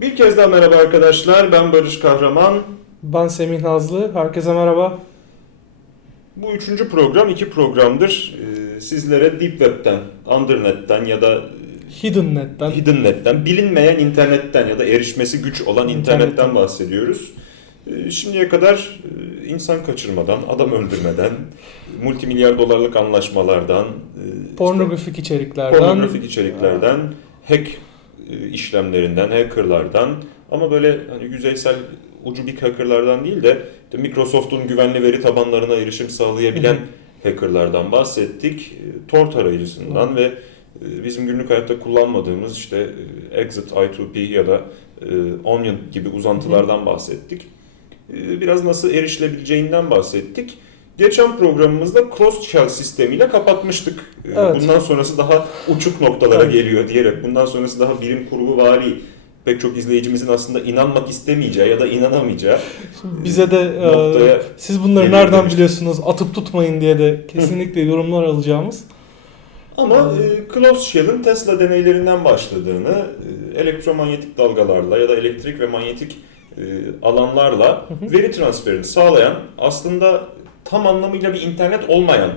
Bir kez daha merhaba arkadaşlar. Ben Barış Kahraman. Ben Semih Nazlı. Herkese merhaba. Bu üçüncü program iki programdır. Ee, sizlere Deep Web'den, Undernet'ten ya da Hidden Net'ten. Hidden Net'ten, bilinmeyen internetten ya da erişmesi güç olan internetten İnternetten. bahsediyoruz. Ee, Şimdiye kadar e, insan kaçırmadan, adam öldürmeden, multimilyar dolarlık anlaşmalardan, e, Pornografik içeriklerden. pornografik içeriklerden, hack e, işlemlerinden, hackerlardan ama böyle hani yüzeysel ucu bir hackerlardan değil de işte Microsoft'un güvenli veri tabanlarına erişim sağlayabilen hackerlardan bahsettik. Tor tarayıcısından ve bizim günlük hayatta kullanmadığımız işte Exit I2P ya da Onion gibi uzantılardan bahsettik. E, Biraz nasıl erişilebileceğinden bahsettik. Geçen programımızda Closed Shell sistemiyle kapatmıştık. E, Evet. Bundan sonrası daha uçuk noktalara Tabii. geliyor diyerek bundan sonrası daha bilim kurgu vari pek çok izleyicimizin aslında inanmak istemeyeceği ya da inanamayacağı Bize de e, noktaya siz bunları nereden demiştik. biliyorsunuz atıp tutmayın diye de kesinlikle yorumlar alacağımız. Ama e, Closed Shell'in Tesla deneylerinden başladığını, e, elektromanyetik dalgalarla ya da elektrik ve manyetik e, alanlarla veri transferini sağlayan aslında tam anlamıyla bir internet olmayan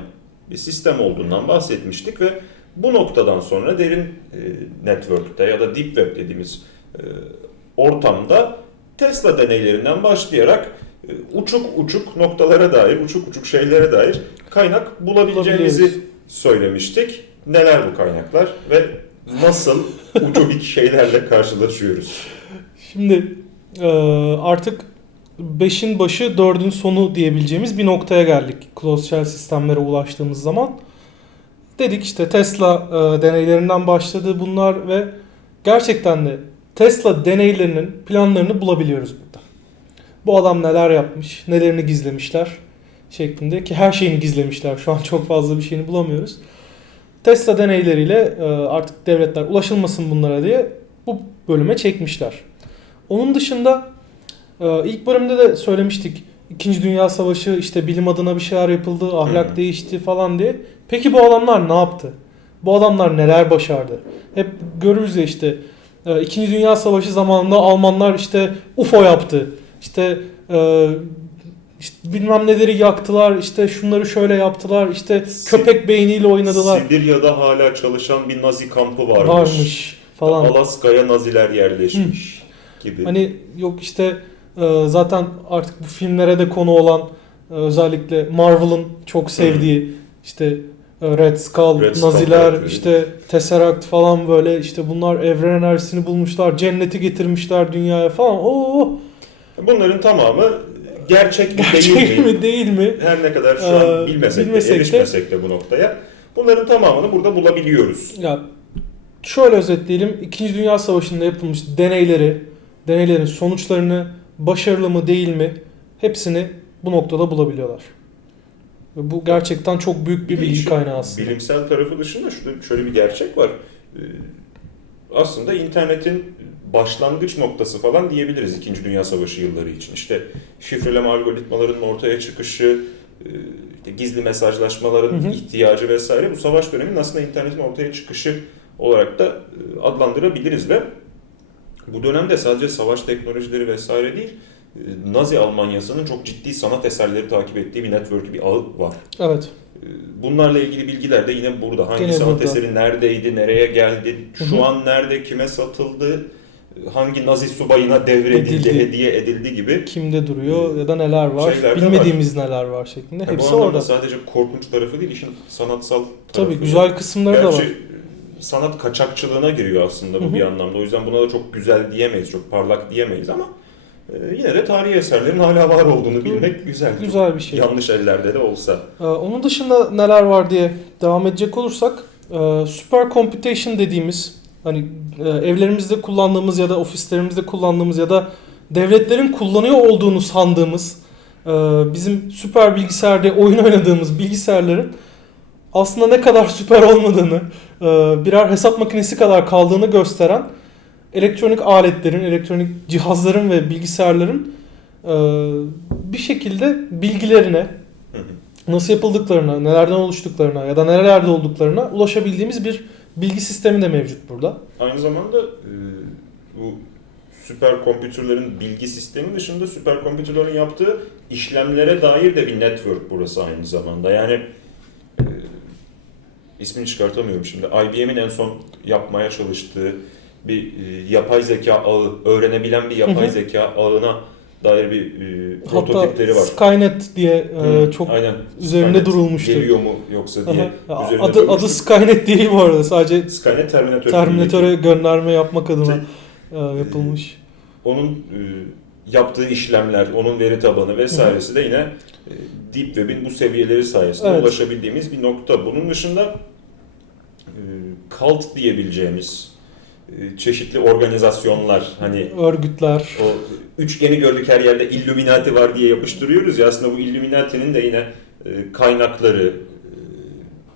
bir sistem olduğundan bahsetmiştik ve bu noktadan sonra derin e, network'te ya da deep web dediğimiz e, ortamda Tesla deneylerinden başlayarak e, uçuk uçuk noktalara dair, uçuk uçuk şeylere dair kaynak bulabileceğimizi söylemiştik. Neler bu kaynaklar ve nasıl ucubik şeylerle karşılaşıyoruz? Şimdi e, artık 5'in başı 4'ün sonu diyebileceğimiz bir noktaya geldik. Closed Shell sistemlere ulaştığımız zaman. Dedik işte Tesla e, deneylerinden başladı bunlar ve gerçekten de Tesla deneylerinin planlarını bulabiliyoruz burada. Bu adam neler yapmış, nelerini gizlemişler şeklinde ki her şeyini gizlemişler. Şu an çok fazla bir şeyini bulamıyoruz. Tesla deneyleriyle e, artık devletler ulaşılmasın bunlara diye bu bölüme çekmişler. Onun dışında e, ilk bölümde de söylemiştik. İkinci Dünya Savaşı işte bilim adına bir şeyler yapıldı, ahlak Hı. değişti falan diye. Peki bu adamlar ne yaptı? Bu adamlar neler başardı? Hep görürüz ya işte e, İkinci Dünya Savaşı zamanında Almanlar işte UFO yaptı. İşte e, işte bilmem neleri yaktılar, işte şunları şöyle yaptılar, işte Si- köpek beyniyle oynadılar. Sibirya'da hala çalışan bir Nazi kampı varmış. Varmış falan. Alaska'ya Naziler yerleşmiş gibi. Hani yok işte e, zaten artık bu filmlere de konu olan e, özellikle Marvel'ın çok sevdiği işte e, Red Skull, Red Skull Naziler, karakteri. işte Tesseract falan böyle işte bunlar evren enerjisini bulmuşlar, cenneti getirmişler dünyaya falan. Oo, Bunların tamamı gerçek gerçek değil mi? mi değil mi? Her ne kadar şu an Ee, bilmesek, bilmesek de, de- erişmesek de bu noktaya. Bunların tamamını burada bulabiliyoruz. Ya şöyle özetleyelim. İkinci Dünya Savaşı'nda yapılmış deneyleri, deneylerin sonuçlarını başarılı mı değil mi hepsini bu noktada bulabiliyorlar. Ve bu gerçekten çok büyük bir bilgi işin kaynağı aslında. Bilimsel tarafı dışında şurada şöyle bir gerçek var. Ee, Aslında internetin başlangıç noktası falan diyebiliriz 2. Dünya Savaşı yılları için. İşte şifreleme algoritmalarının ortaya çıkışı, e, işte gizli mesajlaşmaların Hı hı. ihtiyacı vesaire bu savaş döneminin aslında internetin ortaya çıkışı olarak da e, adlandırabiliriz ve bu dönemde sadece savaş teknolojileri vesaire değil, e, Nazi Almanyası'nın çok ciddi sanat eserleri takip ettiği bir network, bir ağı var. Evet. Bunlarla ilgili bilgiler de yine burada. Hangi Gene sanat burada. eseri neredeydi, nereye geldi, şu hı. an nerede, kime satıldı, hangi Nazi subayına devredildi, Edildi. hediye edildi gibi. Kimde duruyor ya da neler var, Şeyler bilmediğimiz neler var şeklinde. Yani Hepsi bu orada. sadece korkunç tarafı değil, işin sanatsal tarafı. Tabii güzel kısımları da Gerçi var. Sanat kaçakçılığına giriyor aslında bu bir anlamda. O yüzden buna da çok güzel diyemeyiz, çok parlak diyemeyiz ama e, yine de tarihi eserlerin hala var olduğunu bilmek güzel. Güzel bir şey. Yanlış ellerde de olsa. Ee, Onun dışında neler var diye devam edecek olursak e, super computation dediğimiz hani e, evlerimizde kullandığımız ya da ofislerimizde kullandığımız ya da devletlerin kullanıyor olduğunu sandığımız e, bizim süper bilgisayarda oyun oynadığımız bilgisayarların aslında ne kadar süper olmadığını e, birer hesap makinesi kadar kaldığını gösteren elektronik aletlerin, elektronik cihazların ve bilgisayarların e, bir şekilde bilgilerine nasıl yapıldıklarına, nelerden oluştuklarına ya da nerelerde olduklarına ulaşabildiğimiz bir bilgi sistemi de mevcut burada. Aynı zamanda e, bu süperkompütürlerin bilgi sistemi dışında süperkompütürlerin yaptığı işlemlere dair de bir network burası aynı zamanda. Yani ismini çıkartamıyorum şimdi. IBM'in en son yapmaya çalıştığı bir e, yapay zeka ağı, öğrenebilen bir yapay Hı hı. zeka ağına dair bir e, prototipleri var. Skynet diye e, Hı, çok aynen. üzerinde Skynet durulmuştu. Geliyor mu yoksa diye Aha. üzerine adı, durmuştu. adı Skynet değil bu arada. Sadece Skynet Terminator. Terminator'a gönderme yapmak adına e, yapılmış. onun e, yaptığı işlemler, onun veri tabanı vesairesi de yine e, Deep Web'in bu seviyeleri sayesinde Evet. ulaşabildiğimiz bir nokta. Bunun dışında e, cult diyebileceğimiz e, çeşitli organizasyonlar hani Örgütler. o üçgeni gördük her yerde Illuminati var diye yapıştırıyoruz ya aslında bu Illuminati'nin de yine e, kaynakları, e,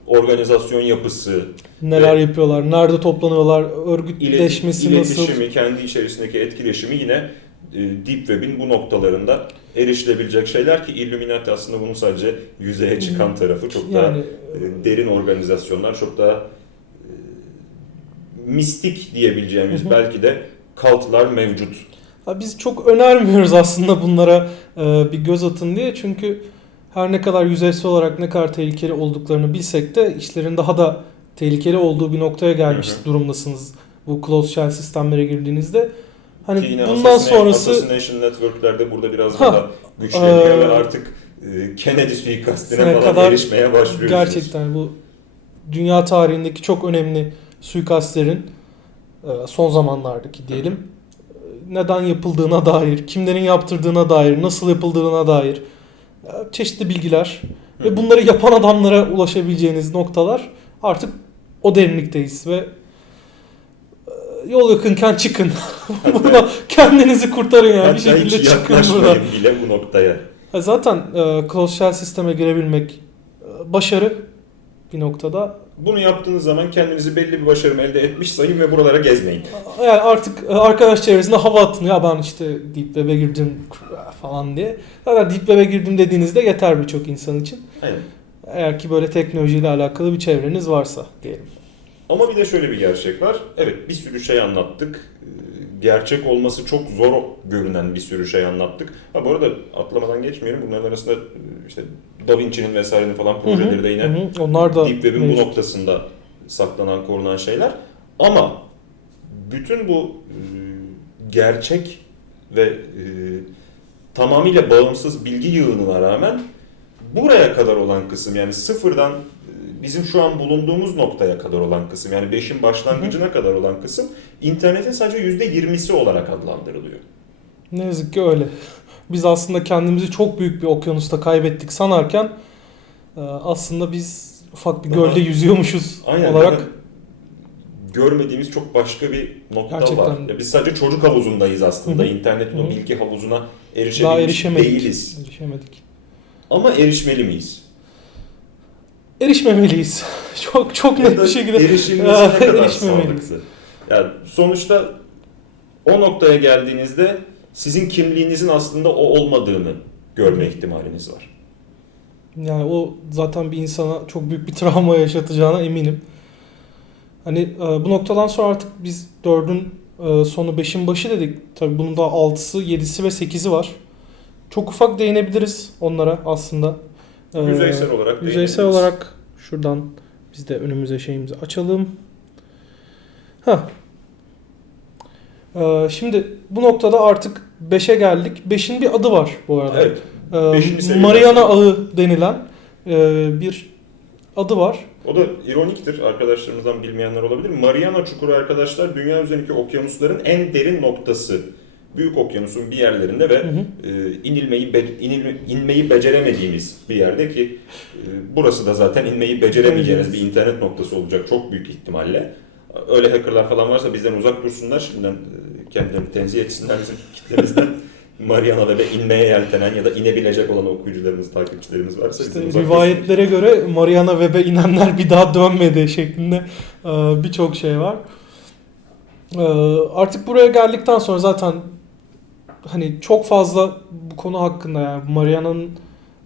organizasyon yapısı, Neler yapıyorlar, nerede toplanıyorlar, örgütleşmesi nasıl? iletişimi, kendi içerisindeki etkileşimi yine e, Deep Web'in bu noktalarında erişilebilecek şeyler ki Illuminati aslında bunun sadece yüzeye çıkan tarafı çok daha Yani e, derin organizasyonlar, çok daha e, mistik diyebileceğimiz belki de kaltlar mevcut. Ha, Biz çok önermiyoruz aslında bunlara e, bir göz atın diye çünkü her ne kadar yüzeysel olarak ne kadar tehlikeli olduklarını bilsek de işlerin daha da tehlikeli olduğu bir noktaya gelmiş Hı hı. durumdasınız bu closed shell sistemlere girdiğinizde. Hani Ki yine bundan sonrası Assassination Network'lerde burada biraz Ha, daha güçleniyor ve artık e, Kennedy suikastine ne falan kadar erişmeye başlıyorsunuz. gerçekten bu dünya tarihindeki çok önemli suikastlerin e, son zamanlardaki diyelim e, neden yapıldığına dair, kimlerin yaptırdığına dair, nasıl yapıldığına dair e, çeşitli bilgiler ve bunları yapan adamlara ulaşabileceğiniz noktalar artık o derinlikteyiz ve yol yakınken çıkın. Burada kendinizi kurtarın yani bir şekilde hiç çıkın buradan. bile bu noktaya. Zaten e, closed shell sisteme girebilmek e, başarı bir noktada. Bunu yaptığınız zaman kendinizi belli bir başarım elde etmiş sayın ve buralara gezmeyin. Yani artık e, arkadaş çevresinde hava atın ya ben işte Deep Web'e girdim falan diye. Zaten Deep Web'e girdim dediğinizde yeter birçok insan için. Aynen. Eğer ki böyle teknolojiyle alakalı bir çevreniz varsa diyelim. Ama bir de şöyle bir gerçek var. Evet bir sürü şey anlattık. Ee, Gerçek olması çok zor görünen bir sürü şey anlattık. Ha bu arada atlamadan geçmeyelim. Bunların arasında e, işte Da Vinci'nin vesairenin falan projeleri de yine Hı. Onlar da Deep Web'in bu mevcut. noktasında saklanan, korunan şeyler. Ama bütün bu e, gerçek ve e, tamamıyla bağımsız bilgi yığınına rağmen buraya kadar olan kısım yani sıfırdan e, bizim şu an bulunduğumuz noktaya kadar olan kısım yani 5'in başlangıcına kadar olan kısım internetin sadece %20'si olarak adlandırılıyor. Ne yazık ki öyle. Biz aslında kendimizi çok büyük bir okyanusta kaybettik sanarken e, aslında biz ufak bir Daha- gölde yüzüyormuşuz Aynen. olarak. daha görmediğimiz çok başka bir nokta Gerçekten. var. Ya biz sadece çocuk havuzundayız aslında. İnternetin o bilgi havuzuna Daha erişebilmiş erişemedik. değiliz. Erişemedik. Ama erişmeli miyiz? Erişmemeliyiz. çok çok net bir şekilde erişilmesi ne kadar erişmemeliyiz. sağlıklı? Yani sonuçta o noktaya geldiğinizde sizin kimliğinizin aslında o olmadığını görme ihtimaliniz var. Yani o zaten bir insana çok büyük bir travma yaşatacağına eminim. Hani e, bu noktadan sonra artık biz 4'ün e, sonu 5'in başı dedik. Tabii bunun da 6'sı, 7'si ve 8'i var. Çok ufak değinebiliriz onlara aslında. E, Yüzeysel olarak Yüzeysel olarak şuradan biz de önümüze şeyimizi açalım. Ha. Şimdi bu noktada artık 5'e geldik. 5'in bir adı var bu arada. Evet. Ee, Mariana. Ağı denilen e, bir adı var. O da ironiktir. Arkadaşlarımızdan bilmeyenler olabilir. Mariana Çukuru arkadaşlar dünya üzerindeki okyanusların en derin noktası. Büyük okyanusun bir yerlerinde ve Hı hı. e, inilmeyi be- inilme- inmeyi beceremediğimiz bir yerde ki e, burası da zaten inmeyi beceremeyeceğiniz bir internet noktası olacak çok büyük ihtimalle. Öyle hackerlar falan varsa bizden uzak dursunlar. Şimdiden e, kendilerini tenzih etsinler bizim kitlemizden. Mariana Web'e inmeye yeltenen ya da inebilecek olan okuyucularımız, takipçilerimiz varsa İşte rivayetlere göre Mariana Web'e inenler bir daha dönmedi şeklinde e, birçok şey var. E, Artık buraya geldikten sonra zaten hani çok fazla bu konu hakkında yani Mariana'nın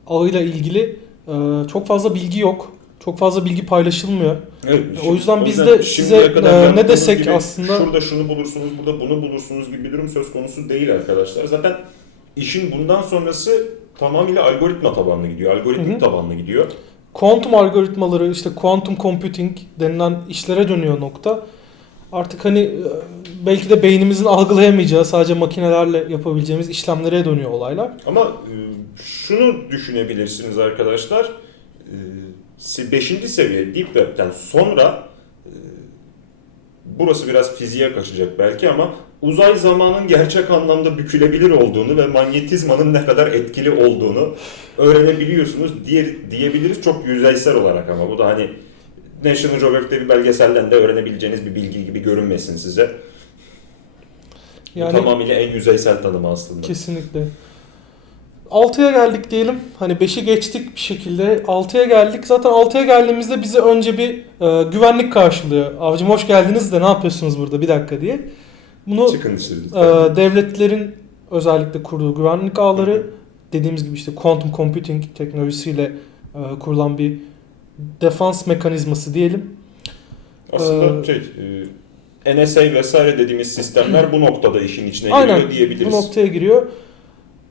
ağıyla ilgili çok fazla bilgi yok. Çok fazla bilgi paylaşılmıyor. Evet, O yüzden biz de size, e, ne desek gibi aslında- Şurada şunu bulursunuz, burada bunu bulursunuz gibi bir durum söz konusu değil arkadaşlar. Zaten işin bundan sonrası tamamıyla algoritma tabanlı gidiyor. Algoritmik Hı hı. tabanlı gidiyor. Kuantum algoritmaları işte quantum computing denilen işlere dönüyor nokta. Artık hani e, belki de beynimizin algılayamayacağı sadece makinelerle yapabileceğimiz işlemlere dönüyor olaylar. Ama e, şunu düşünebilirsiniz arkadaşlar. 5. seviye Deep Web'den sonra e, burası biraz fiziğe kaçacak belki ama uzay zamanın gerçek anlamda bükülebilir olduğunu ve manyetizmanın ne kadar etkili olduğunu öğrenebiliyorsunuz diye, diyebiliriz çok yüzeysel olarak ama bu da hani National Geographic'te bir belgeselden de öğrenebileceğiniz bir bilgi gibi görünmesin size. Bu Yani tamamıyla en yüzeysel tanımı aslında. kesinlikle. 6'ya geldik diyelim. Hani 5'i geçtik bir şekilde. 6'ya geldik. Zaten 6'ya geldiğimizde bizi önce bir e, güvenlik karşılıyor. Avcım hoş geldiniz de ne yapıyorsunuz burada bir dakika diye. Bunu Çıkın e, devletlerin özellikle kurduğu güvenlik ağları dediğimiz gibi işte quantum computing teknolojisiyle e, kurulan bir defans mekanizması diyelim. Aslında Ee, şey, e, NSA vesaire dediğimiz sistemler bu noktada işin içine giriyor Aynen diyebiliriz. bu noktaya giriyor.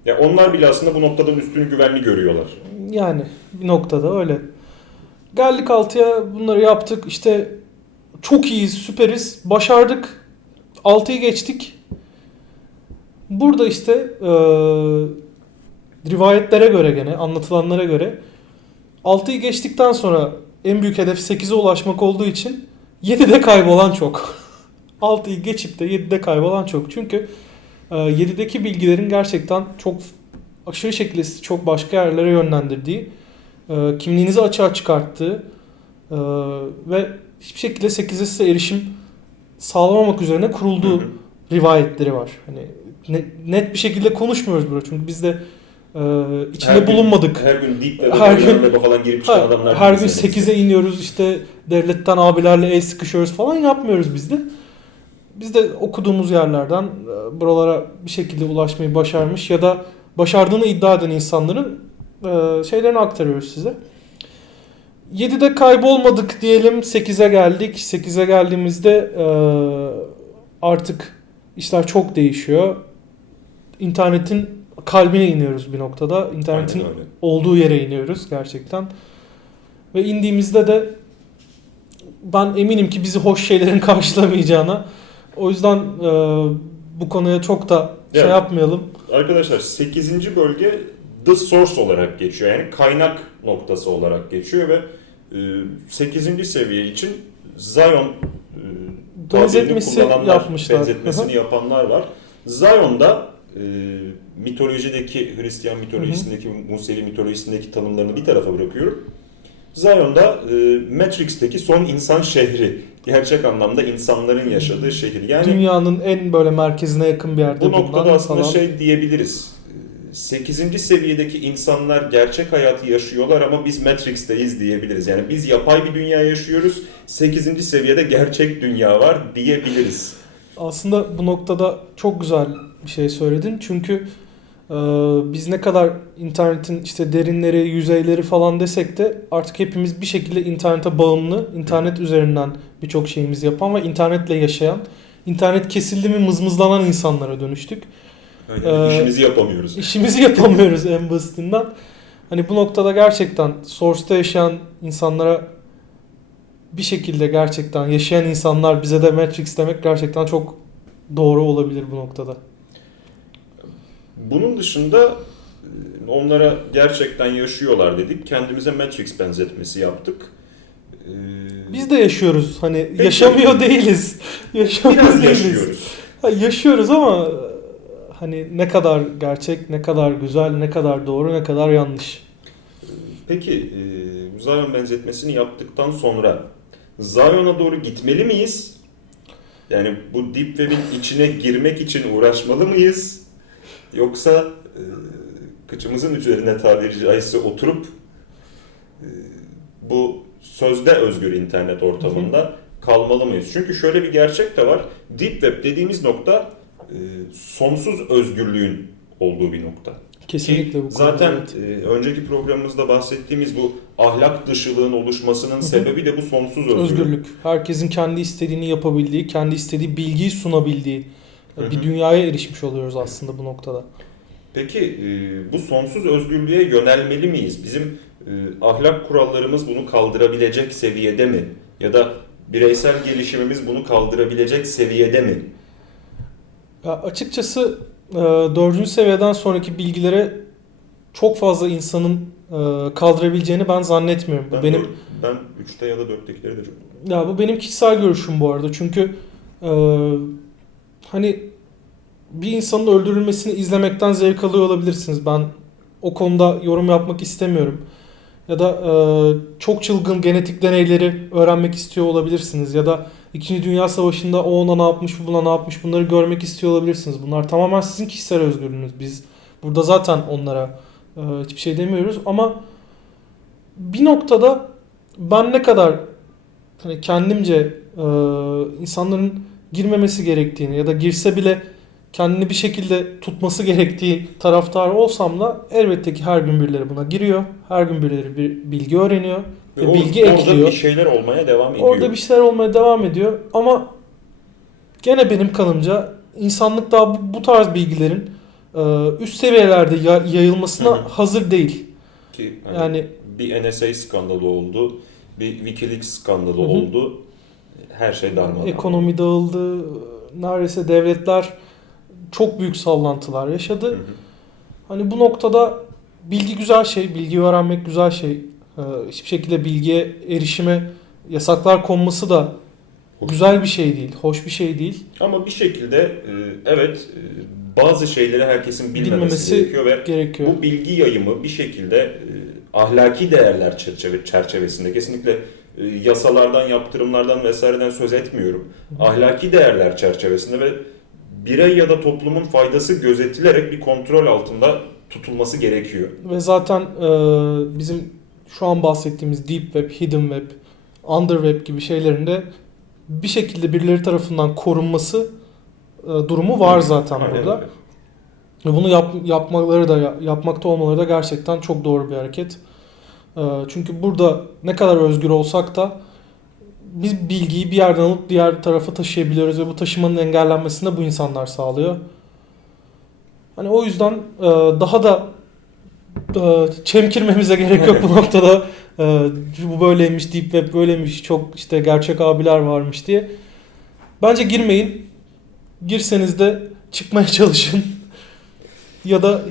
Ya onlar bile aslında bu noktada üstün güvenli görüyorlar. Yani bir noktada öyle. Geldik 6'ya bunları yaptık işte çok iyiyiz süperiz başardık 6'yı geçtik. Burada işte e, rivayetlere göre gene anlatılanlara göre 6'yı geçtikten sonra en büyük hedef 8'e ulaşmak olduğu için 7'de kaybolan çok. 6'yı geçip de 7'de kaybolan çok. Çünkü 7'deki bilgilerin gerçekten çok aşırı şekilde sizi çok başka yerlere yönlendirdiği, e, kimliğinizi açığa çıkarttığı e, ve hiçbir şekilde 8'e size erişim sağlamamak üzerine kurulduğu Hı hı. rivayetleri var. Hani ne- net bir şekilde konuşmuyoruz burada çünkü biz de e, içinde Her gün- bulunmadık. Her gün Deep Web'e, Her gün- web'e falan girip çıkan adamlar. her gün değiliz yani. 8'e iniyoruz işte devletten abilerle el sıkışıyoruz falan yapmıyoruz biz de. Biz de okuduğumuz yerlerden e, buralara bir şekilde ulaşmayı başarmış ya da başardığını iddia eden insanların e, şeylerini aktarıyoruz size. 7'de kaybolmadık diyelim 8'e geldik. 8'e geldiğimizde e, artık işler çok değişiyor. İnternetin kalbine iniyoruz bir noktada. İnternetin olduğu yere iniyoruz gerçekten. Ve indiğimizde de ben eminim ki bizi hoş şeylerin karşılamayacağına. O yüzden e, bu konuya çok da şey Evet. yapmayalım. Arkadaşlar 8. bölge the source olarak geçiyor. Yani kaynak noktası olarak geçiyor ve e, 8. seviye için Zion e, Benzetmesi yapmışlar. benzetmesini yapanlar var. Zion'da e, mitolojideki, Hristiyan mitolojisindeki, Musevi mitolojisindeki tanımlarını bir tarafa bırakıyorum. Zion'da e, Matrix'teki son insan şehri. Gerçek anlamda insanların yaşadığı şehir. Yani Dünyanın en böyle merkezine yakın bir yerde bu noktada aslında falan. şey diyebiliriz. 8. seviyedeki insanlar gerçek hayatı yaşıyorlar ama biz Matrix'teyiz diyebiliriz. Yani biz yapay bir dünya yaşıyoruz. 8. seviyede gerçek dünya var diyebiliriz. Aslında bu noktada çok güzel bir şey söyledin. Çünkü biz ne kadar internetin işte derinleri, yüzeyleri falan desek de artık hepimiz bir şekilde internete bağımlı, internet üzerinden birçok şeyimizi yapan ve internetle yaşayan, internet kesildi mi mızmızlanan insanlara dönüştük. Yani Ee, işimizi yapamıyoruz. İşimizi yapamıyoruz en basitinden. Hani bu noktada gerçekten Source'ta yaşayan insanlara bir şekilde gerçekten yaşayan insanlar bize de Matrix demek gerçekten çok doğru olabilir bu noktada. Bunun dışında e, onlara gerçekten yaşıyorlar dedik. Kendimize Matrix benzetmesi yaptık. Ee, Biz de yaşıyoruz. Hani Peki. yaşamıyor değiliz. Yaşamıyor biraz değiliz. yaşıyoruz. Ha, yaşıyoruz ama hani ne kadar gerçek, ne kadar güzel, ne kadar doğru, ne kadar yanlış. Peki e, Zion benzetmesini yaptıktan sonra Zion'a doğru gitmeli miyiz? Yani bu Deep Web'in içine girmek için uğraşmalı mıyız? Yoksa e, kıçımızın üzerine tabiri caizse oturup e, bu sözde özgür internet ortamında kalmalı mıyız? Çünkü şöyle bir gerçek de var. Deep Web dediğimiz nokta e, sonsuz özgürlüğün olduğu bir nokta. Kesinlikle Ki bu konuda, Zaten evet. e, önceki programımızda bahsettiğimiz bu ahlak dışılığın oluşmasının sebebi de bu sonsuz özgürlük. özgürlük. Herkesin kendi istediğini yapabildiği, kendi istediği bilgiyi sunabildiği Hı bir dünyaya erişmiş oluyoruz aslında bu noktada. Peki e, bu sonsuz özgürlüğe yönelmeli miyiz? Bizim e, ahlak kurallarımız bunu kaldırabilecek seviyede mi? Ya da bireysel gelişimimiz bunu kaldırabilecek seviyede mi? Ya açıkçası e, dördüncü seviyeden sonraki bilgilere çok fazla insanın kaldırabileceğini ben zannetmiyorum. Bu Ben benim dört- ben 3'te ya da 4'tekileri de çok Ya bu benim kişisel görüşüm bu arada. Çünkü hani bir insanın öldürülmesini izlemekten zevk alıyor olabilirsiniz. Ben o konuda yorum yapmak istemiyorum. Ya da e, çok çılgın genetik deneyleri öğrenmek istiyor olabilirsiniz. Ya da İkinci Dünya Savaşı'nda o ona ne yapmış, bu buna ne yapmış bunları görmek istiyor olabilirsiniz. Bunlar tamamen sizin kişisel özgürlüğünüz. Biz burada zaten onlara e, hiçbir şey demiyoruz. Ama bir noktada ben ne kadar hani kendimce e, insanların girmemesi gerektiğini ya da girse bile kendini bir şekilde tutması gerektiği taraftarı olsam da elbette ki her gün birileri buna giriyor. Her gün birileri bir bilgi öğreniyor. Ve o- bilgi orada ekliyor. bir şeyler olmaya devam ediyor. Orada bir şeyler olmaya devam ediyor ama gene benim kanımca insanlık daha bu, bu tarz bilgilerin e, üst seviyelerde ya- yayılmasına Hı hı. hazır değil. Ki hani Yani bir NSA skandalı oldu, bir WikiLeaks skandalı hı. oldu. Her şey darmadağın. ekonomi dağıldı. Neredeyse devletler çok büyük sallantılar yaşadı. Hı hı. Hani bu noktada bilgi güzel şey, bilgi öğrenmek güzel şey. Ee, hiçbir şekilde bilgiye erişime yasaklar konması da Hoş. güzel bir şey değil, hoş bir şey değil. Ama bir şekilde e, evet e, bazı şeyleri herkesin bilmemesi, Bilmemesi gerekiyor ve Gerekiyor. bu bilgi yayımı bir şekilde e, ahlaki değerler çerçeve, çerçevesinde kesinlikle e, yasalardan, yaptırımlardan vesaireden söz etmiyorum. Ahlaki değerler çerçevesinde ve birey ya da toplumun faydası gözetilerek bir kontrol altında tutulması gerekiyor. Ve zaten e, bizim şu an bahsettiğimiz deep web, hidden web, underweb gibi şeylerinde bir şekilde birileri tarafından korunması e, durumu var zaten Aynen burada. Ve bunu yap, yapmaları da yapmakta olmaları da gerçekten çok doğru bir hareket. Ee, Çünkü burada ne kadar özgür olsak da biz bilgiyi bir yerden alıp diğer tarafa taşıyabiliyoruz ve bu taşımanın engellenmesini de bu insanlar sağlıyor. Hani o yüzden e, daha da e, çemkirmemize gerek yok bu noktada. E, Bu böyleymiş, deep web böyleymiş, çok işte gerçek abiler varmış diye. Bence girmeyin. Girseniz de çıkmaya çalışın. ya da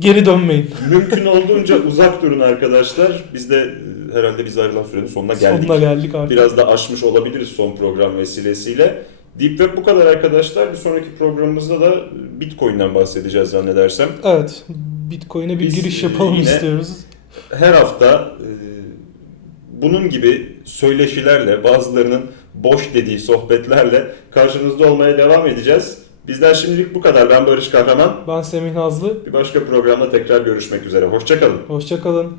geri dönmeyin. Mümkün olduğunca uzak durun arkadaşlar. Biz de e, herhalde biz ayrılan sürenin sonuna geldik. Sonuna geldik artık. Biraz da aşmış olabiliriz son program vesilesiyle. Deep Web bu kadar arkadaşlar. Bir sonraki programımızda da Bitcoin'den bahsedeceğiz zannedersem. Evet. Bitcoin'e bir Biz, giriş yapalım yine- istiyoruz. Her hafta e, bunun gibi söyleşilerle, bazılarının boş dediği sohbetlerle karşınızda olmaya devam edeceğiz. Bizden şimdilik bu kadar. Ben Barış Kahraman. Ben Semih Nazlı. Bir başka programda tekrar görüşmek üzere. Hoşçakalın. Hoşçakalın.